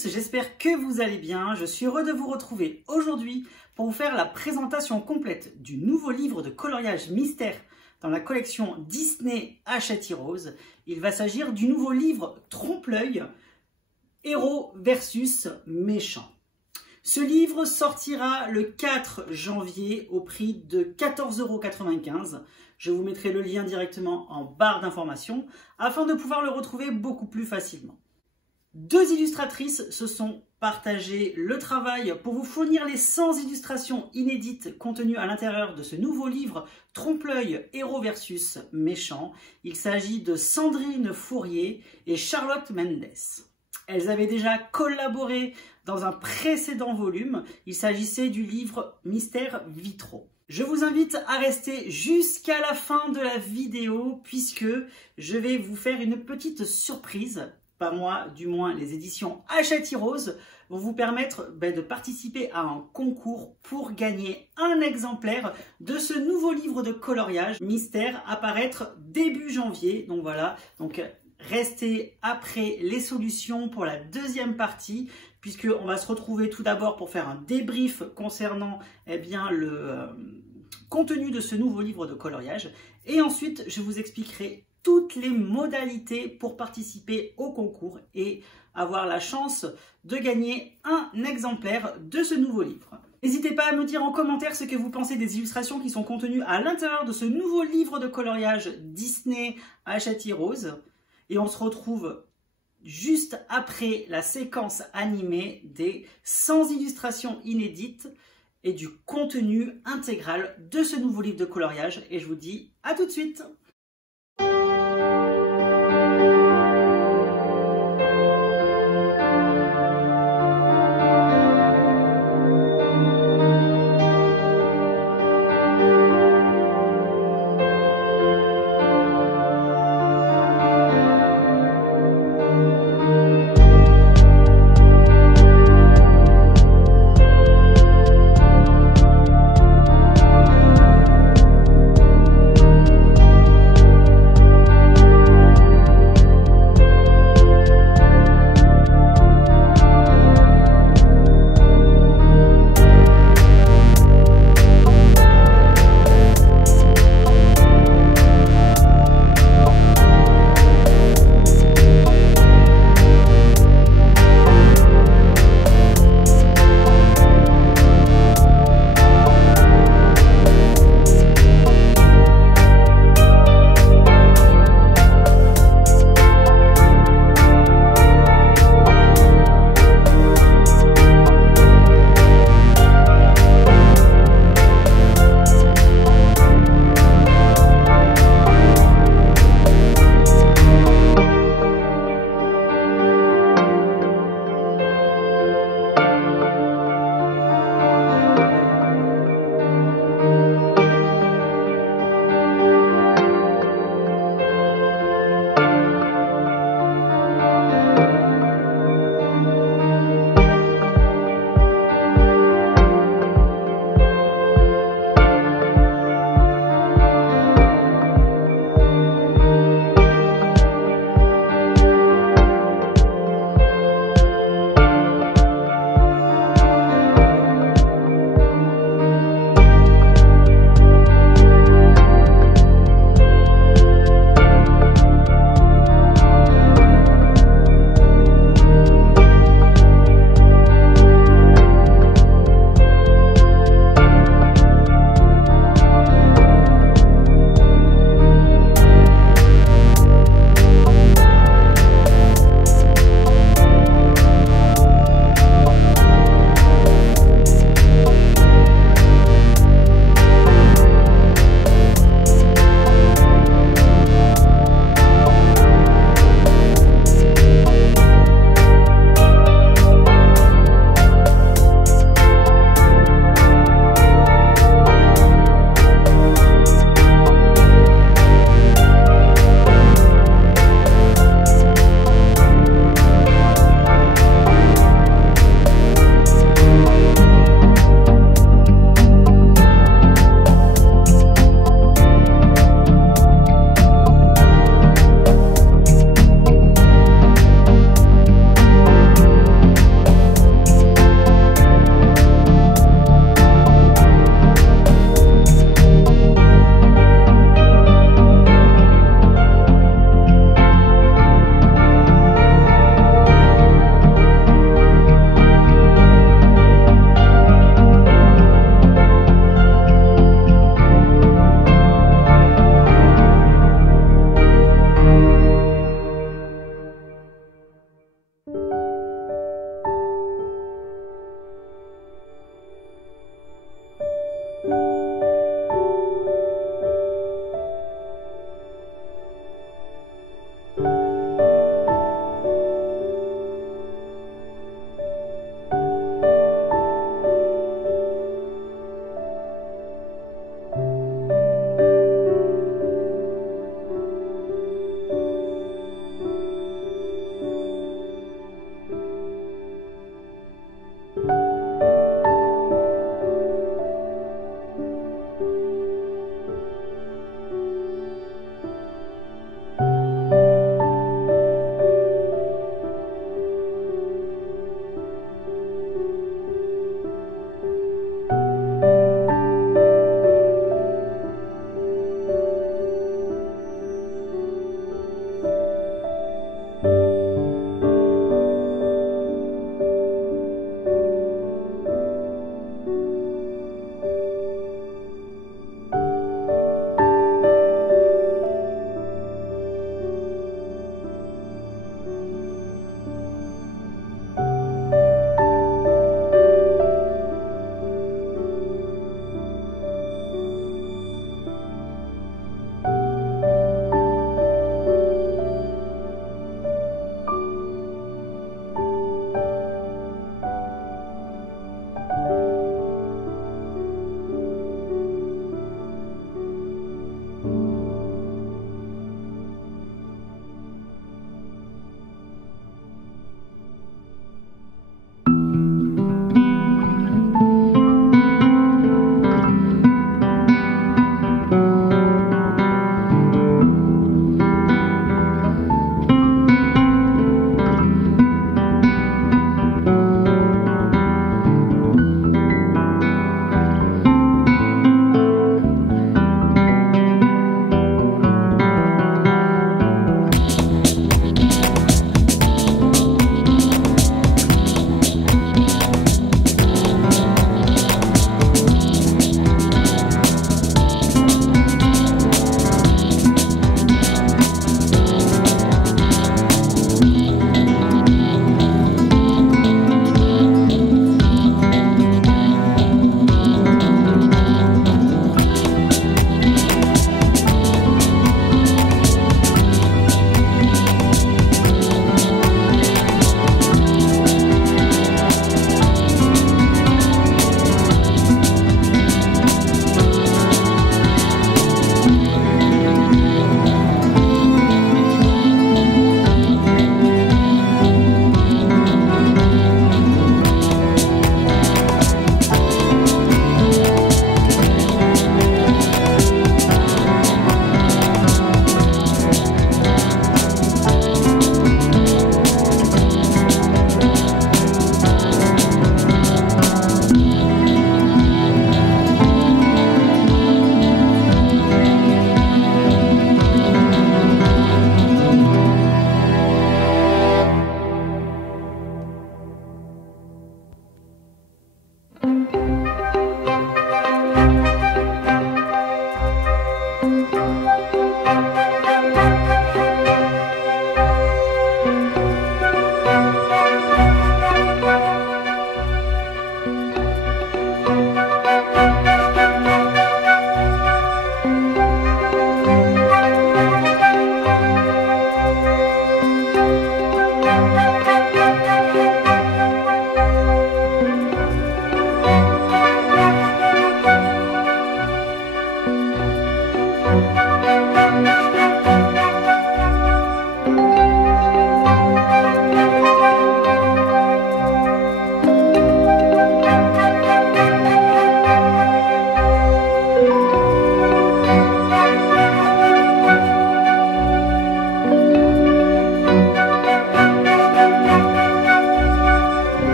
tous, j'espère que vous allez bien. Je suis heureux de vous retrouver aujourd'hui pour vous faire la présentation complète du nouveau livre de coloriage mystère dans la collection Disney Hachette Heroes. Il va s'agir du nouveau livre Trompe-l'œil, héros versus méchants. Ce livre sortira le 4 janvier au prix de 14,95 €. Je vous mettrai le lien directement en barre d'informations afin de pouvoir le retrouver beaucoup plus facilement. Deux illustratrices se sont partagé le travail pour vous fournir les 100 illustrations inédites contenues à l'intérieur de ce nouveau livre Trompe-l'œil, héros versus méchants. Il s'agit de Sandrine Fourier et Charlotte Mendes. Elles avaient déjà collaboré dans un précédent volume. Il s'agissait du livre Mystère Vitraux. Je vous invite à rester jusqu'à la fin de la vidéo puisque je vais vous faire une petite surprise. Pas moi, du moins les éditions Hachette Heroes vont vous permettre de participer à un concours pour gagner un exemplaire de ce nouveau livre de coloriage mystère à paraître début janvier. Donc voilà, restez après les solutions pour la deuxième partie puisqu'on va se retrouver tout d'abord pour faire un débrief concernant le contenu de ce nouveau livre de coloriage et ensuite je vous expliquerai toutes les modalités pour participer au concours et avoir la chance de gagner un exemplaire de ce nouveau livre. N'hésitez pas à me dire en commentaire ce que vous pensez des illustrations qui sont contenues à l'intérieur de ce nouveau livre de coloriage Disney Hachette Heroes. Et on se retrouve juste après la séquence animée des 100 illustrations inédites et du contenu intégral de ce nouveau livre de coloriage. Et je vous dis à tout de suite!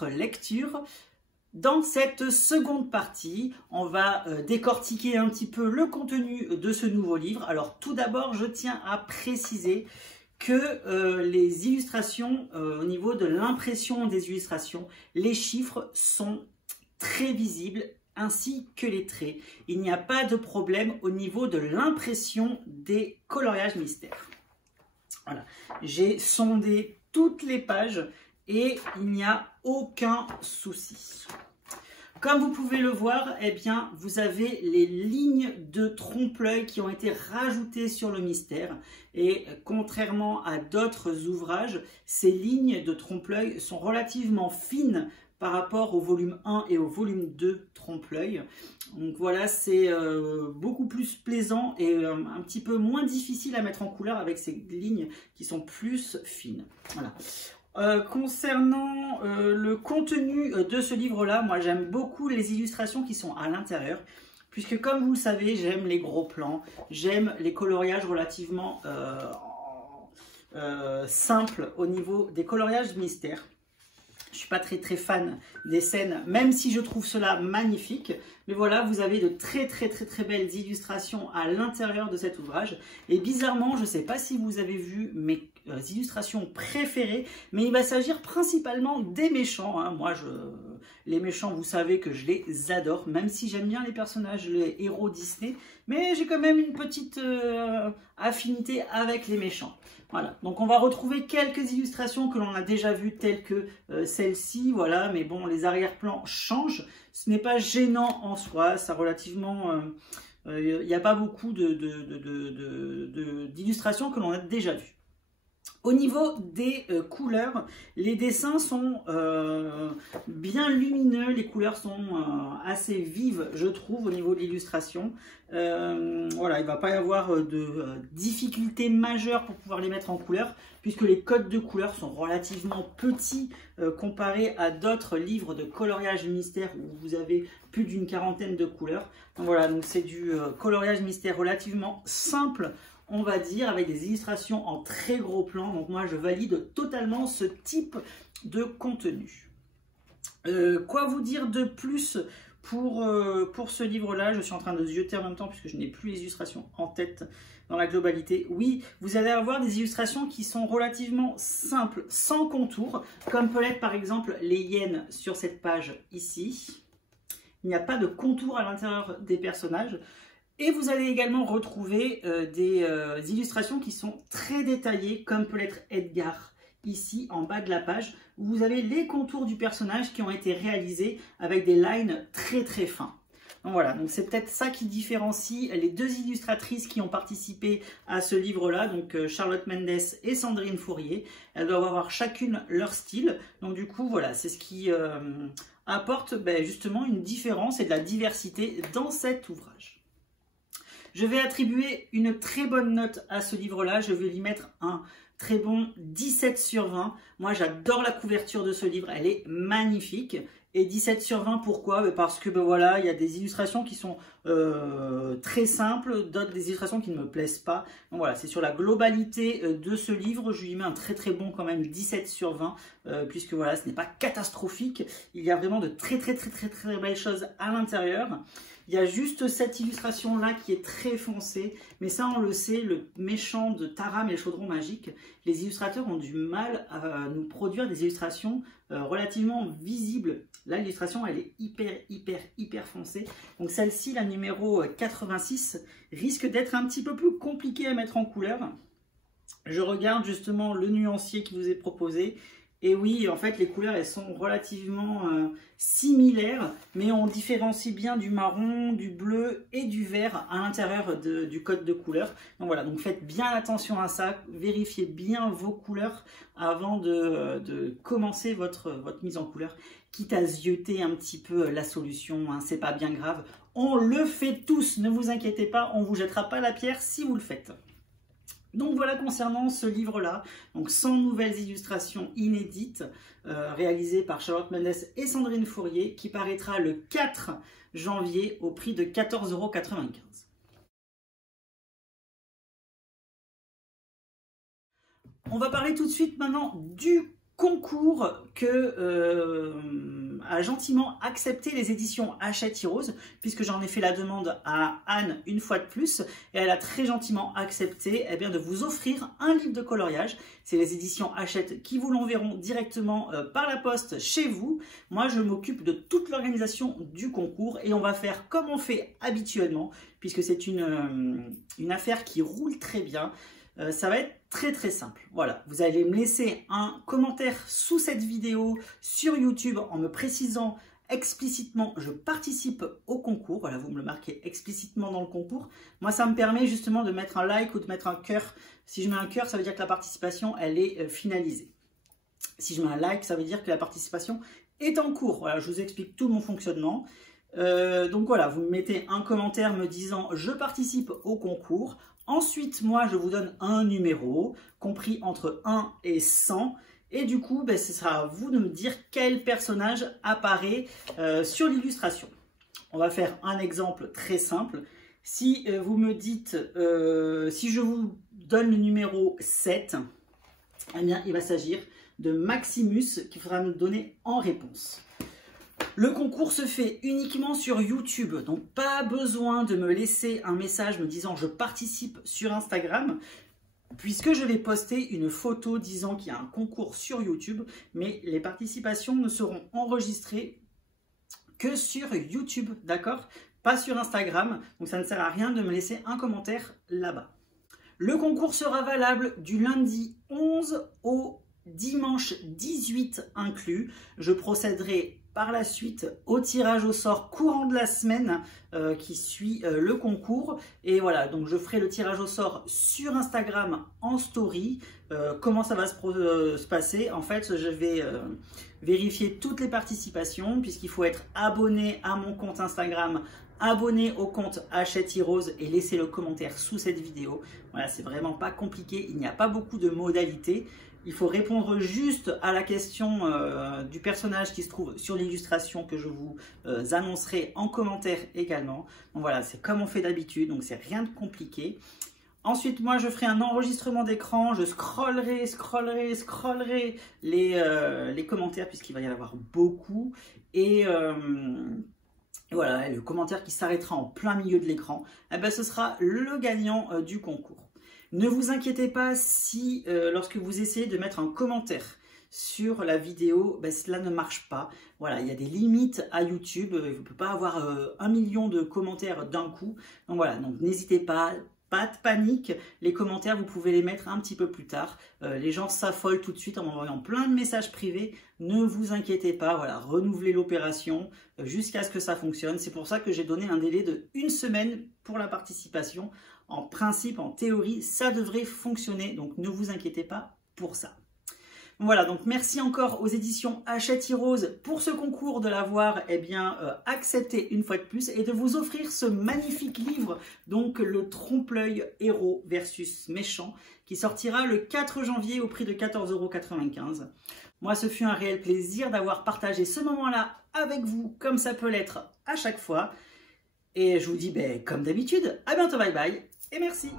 votre lecture. Dans cette seconde partie, on va décortiquer un petit peu le contenu de ce nouveau livre. Alors tout d'abord, je tiens à préciser que les illustrations, au niveau de l'impression des illustrations, les chiffres sont très visibles ainsi que les traits. Il n'y a pas de problème au niveau de l'impression des coloriages mystères. Voilà, j'ai sondé toutes les pages et il n'y a aucun souci. Comme vous pouvez le voir, eh bien, vous avez les lignes de trompe-l'œil qui ont été rajoutées sur le mystère. Et contrairement à d'autres ouvrages, ces lignes de trompe-l'œil sont relativement fines par rapport au volume 1 et au volume 2 trompe-l'œil. Donc voilà, c'est beaucoup plus plaisant et un petit peu moins difficile à mettre en couleur avec ces lignes qui sont plus fines. Voilà. Concernant le contenu de ce livre-là, moi j'aime beaucoup les illustrations qui sont à l'intérieur, puisque comme vous le savez, j'aime les gros plans, j'aime les coloriages relativement simples au niveau des coloriages mystères. Je ne suis pas très fan des scènes, même si je trouve cela magnifique. Mais voilà, vous avez de très belles illustrations à l'intérieur de cet ouvrage. Et bizarrement, je ne sais pas si vous avez vu mes illustrations préférées, mais il va s'agir principalement des méchants. Hein. Moi, les méchants, vous savez que je les adore, même si j'aime bien les personnages, les héros Disney. Mais j'ai quand même une petite affinité avec les méchants. Voilà, donc on va retrouver quelques illustrations que l'on a déjà vues, telles que celle-ci, voilà, mais bon, les arrière-plans changent. Ce n'est pas gênant en soi, ça relativement... il n'y a pas beaucoup d'illustrations que l'on a déjà vues. Au niveau des couleurs, les dessins sont bien lumineux, les couleurs sont assez vives, je trouve, au niveau de l'illustration. Voilà, il ne va pas y avoir de difficultés majeures pour pouvoir les mettre en couleur, puisque les codes de couleurs sont relativement petits comparés à d'autres livres de coloriage mystère où vous avez plus d'une quarantaine de couleurs. Donc voilà, donc c'est du coloriage mystère relativement simple, on va dire, avec des illustrations en très gros plan. Donc moi, je valide totalement ce type de contenu. Quoi vous dire de plus pour ce livre-là? Je suis en train de zioter en même temps puisque je n'ai plus les illustrations en tête dans la globalité. Oui, vous allez avoir des illustrations qui sont relativement simples, sans contour, comme peut l'être par exemple les hyènes sur cette page ici. Il n'y a pas de contour à l'intérieur des personnages. Et vous allez également retrouver des illustrations qui sont très détaillées, comme peut l'être Edgar, ici en bas de la page, où vous avez les contours du personnage qui ont été réalisés avec des lines très fins. Donc voilà, donc c'est peut-être ça qui différencie les deux illustratrices qui ont participé à ce livre-là, donc Charlotte Mendes et Sandrine Fourier. Elles doivent avoir chacune leur style, donc du coup voilà, c'est ce qui apporte justement une différence et de la diversité dans cet ouvrage. Je vais attribuer une très bonne note à ce livre-là. Je vais lui mettre un très bon 17 sur 20. Moi, j'adore la couverture de ce livre. Elle est magnifique. Et 17 sur 20, pourquoi? Parce que voilà, il y a des illustrations qui sont très simples, d'autres des illustrations qui ne me plaisent pas. Donc voilà, c'est sur la globalité de ce livre, je lui mets un très bon quand même 17 sur 20, puisque voilà, ce n'est pas catastrophique. Il y a vraiment de très belles choses à l'intérieur. Il y a juste cette illustration-là qui est très foncée, mais ça on le sait, le méchant de Taram et le chaudron magique, les illustrateurs ont du mal à nous produire des illustrations relativement visibles. Là, l'illustration, elle est hyper foncée. Donc celle-ci, la numéro 86, risque d'être un petit peu plus compliquée à mettre en couleur. Je regarde justement le nuancier qui vous est proposé. Et oui, en fait, les couleurs, elles sont relativement similaires, mais on différencie bien du marron, du bleu et du vert à l'intérieur du code de couleur. Donc voilà, donc faites bien attention à ça, vérifiez bien vos couleurs avant de commencer votre mise en couleur, quitte à zioter un petit peu la solution, hein, c'est pas bien grave. On le fait tous, ne vous inquiétez pas, on ne vous jettera pas la pierre si vous le faites. Donc voilà concernant ce livre-là, donc 100 nouvelles illustrations inédites réalisées par Charlotte Mendes et Sandrine Fourier, qui paraîtra le 4 janvier au prix de 14,95 €. On va parler tout de suite maintenant du concours que a gentiment accepté les éditions Hachette Heroes, puisque j'en ai fait la demande à Anne une fois de plus, et elle a très gentiment accepté eh bien, de vous offrir un livre de coloriage. C'est les éditions Hachette qui vous l'enverront directement par la poste chez vous. Moi, je m'occupe de toute l'organisation du concours et on va faire comme on fait habituellement, puisque c'est une affaire qui roule très bien. Ça va être très simple. Voilà, vous allez me laisser un commentaire sous cette vidéo sur YouTube en me précisant explicitement je participe au concours. Voilà, vous me le marquez explicitement dans le concours. Moi, ça me permet justement de mettre un like ou de mettre un cœur. Si je mets un cœur, ça veut dire que la participation, elle est finalisée. Si je mets un like, ça veut dire que la participation est en cours. Voilà, je vous explique tout mon fonctionnement. Donc voilà, vous me mettez un commentaire me disant je participe au concours. Ensuite, moi, je vous donne un numéro compris entre 1 et 100. Et du coup, ben, ce sera à vous de me dire quel personnage apparaît sur l'illustration. On va faire un exemple très simple. Si vous me dites, si je vous donne le numéro 7, eh bien, il va s'agir de Maximus qu'il faudra me donner en réponse. Le concours se fait uniquement sur YouTube, donc pas besoin de me laisser un message me disant je participe sur Instagram, puisque je vais poster une photo disant qu'il y a un concours sur YouTube, mais les participations ne seront enregistrées que sur YouTube, d'accord? Pas sur Instagram, donc ça ne sert à rien de me laisser un commentaire là-bas. Le concours sera valable du lundi 11 au dimanche 18 inclus. Je procéderai par la suite au tirage au sort courant de la semaine qui suit le concours. Et voilà, donc je ferai le tirage au sort sur Instagram en story. Comment ça va se passer? En fait, je vais vérifier toutes les participations puisqu'il faut être abonné à mon compte Instagram, abonné au compte Hachette Heroes et laisser le commentaire sous cette vidéo. Voilà, c'est vraiment pas compliqué, il n'y a pas beaucoup de modalités. Il faut répondre juste à la question du personnage qui se trouve sur l'illustration que je vous annoncerai en commentaire également. Donc voilà, c'est comme on fait d'habitude, donc c'est rien de compliqué. Ensuite, moi, je ferai un enregistrement d'écran, je scrollerai les commentaires puisqu'il va y en avoir beaucoup. Et voilà, le commentaire qui s'arrêtera en plein milieu de l'écran, eh ben, ce sera le gagnant du concours. Ne vous inquiétez pas si lorsque vous essayez de mettre un commentaire sur la vidéo, ben, cela ne marche pas. Voilà, il y a des limites à YouTube. Vous ne pouvez pas avoir 1 million de commentaires d'un coup. Donc voilà, donc n'hésitez pas. Pas de panique, les commentaires, vous pouvez les mettre un petit peu plus tard. Les gens s'affolent tout de suite en m'envoyant plein de messages privés. Ne vous inquiétez pas, voilà, renouvelez l'opération jusqu'à ce que ça fonctionne. C'est pour ça que j'ai donné un délai de 1 semaine pour la participation. En principe, en théorie, ça devrait fonctionner. Donc ne vous inquiétez pas pour ça. Voilà, donc merci encore aux éditions Hachette Heroes pour ce concours de l'avoir accepté une fois de plus et de vous offrir ce magnifique livre, donc le Trompe-l'œil héros versus méchant, qui sortira le 4 janvier au prix de 14,95 €. Moi, ce fut un réel plaisir d'avoir partagé ce moment-là avec vous, comme ça peut l'être à chaque fois. Et je vous dis, comme d'habitude, à bientôt, bye bye, et merci.